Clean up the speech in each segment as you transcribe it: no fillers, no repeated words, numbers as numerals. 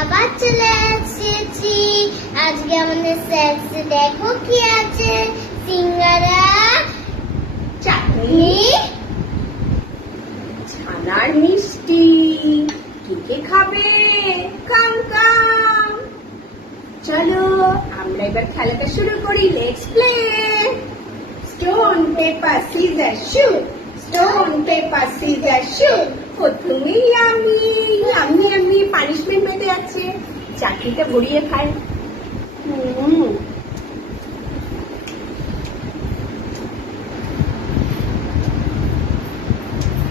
আবার চলে এসেছি। আজকে আমাদের স্ন্যাক্সে দেখো কি আছে, সিঙ্গারা, চাটনি, ছানার মিষ্টি। কে খাবে? কাম কাম। চলো আমরা এবার খেলাটা শুরু করি। Let's play. Stone paper scissor shoot, stone paper scissor shoot. প্রথমেই আমি পানিশমেন্ট পেতে আছে। চাকরিটা ভরিয়ে খাই।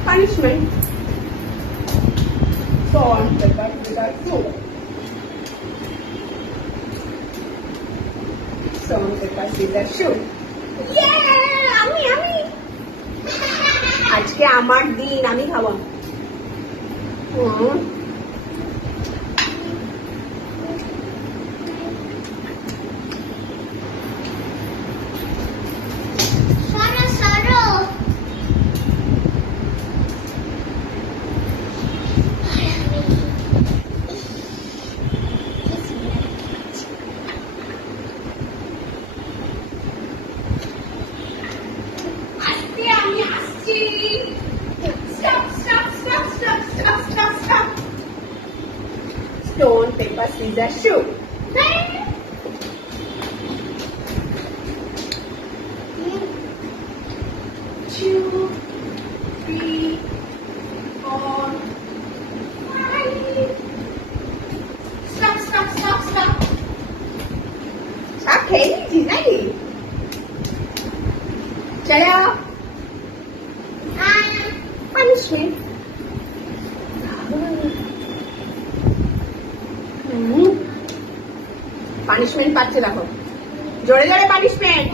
Punishment. Salt, pepper, sugar, soap. Salt, pepper, scissor, shoot. আমি আজকে আমার দিন, আমি খাবো। সরো সরো। আজকে আমি আসছি। Stop, stop, stop, stop, stop, stop, stop. Stone, paper, scissors, shoot. 2, 3, 4, 5. Stop, stop, stop, stop. সব খেয়ে নিয়েছিস নাকি? চলো পানিশমেন্ট। পানিশমেন্ট পাচ্ছে দেখো, জোরে জোরে পানিশমেন্ট।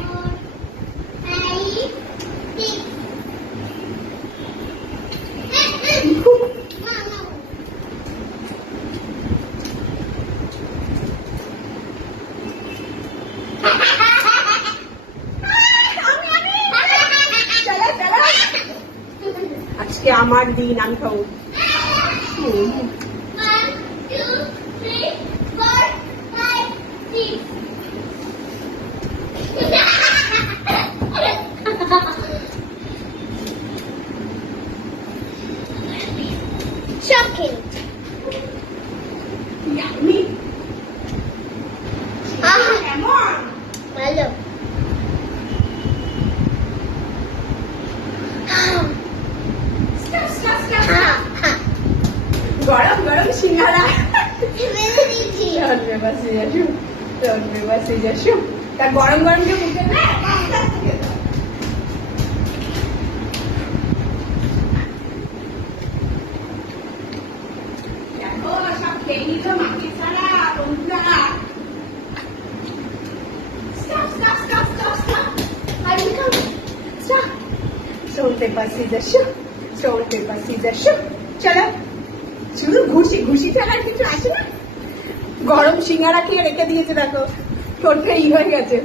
আজকে আমার দিন, আমি খাবো। 1, 2, 3, 4, 5, 6. Shocking. Yummy. কেমন? ভালো। Stop, stop, stop, stop. গরম গরম সিঙ্গারা। মেরে দিয়েছি। Stone, paper, scissors, shoot. Stone, paper, scissors, shoot. তা গরম গরম যে মুখে না, দেখো সব খেয়ে নিল মাটি ছাড়া বন্ধুরা। Stop, stop, stop, stop, stop. আর come. Stop. Stone, paper, scissors, shoot. Stone, paper, scissors, shoot. চলো শুধু ঘুষি ঘুষি ফেলার কিছু আছে না। গরম সিঙ্গারা খেয়ে রেখে দিয়েছে দেখো, ঠোঁটটা ই হয়ে গেছে।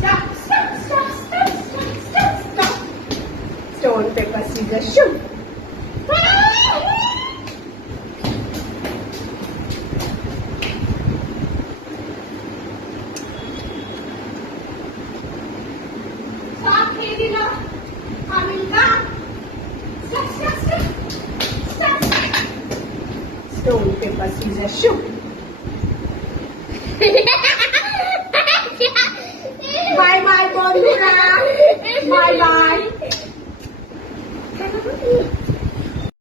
Stop, stop, stop, stop, stop, stop, stop. Stone, paper, scissors, shoot. সব খেয়ে দিল। আমি না। Stop, stop, stop. Stop. Stone, paper, scissors, shoot. Bye bye বন্ধুরা, bye bye.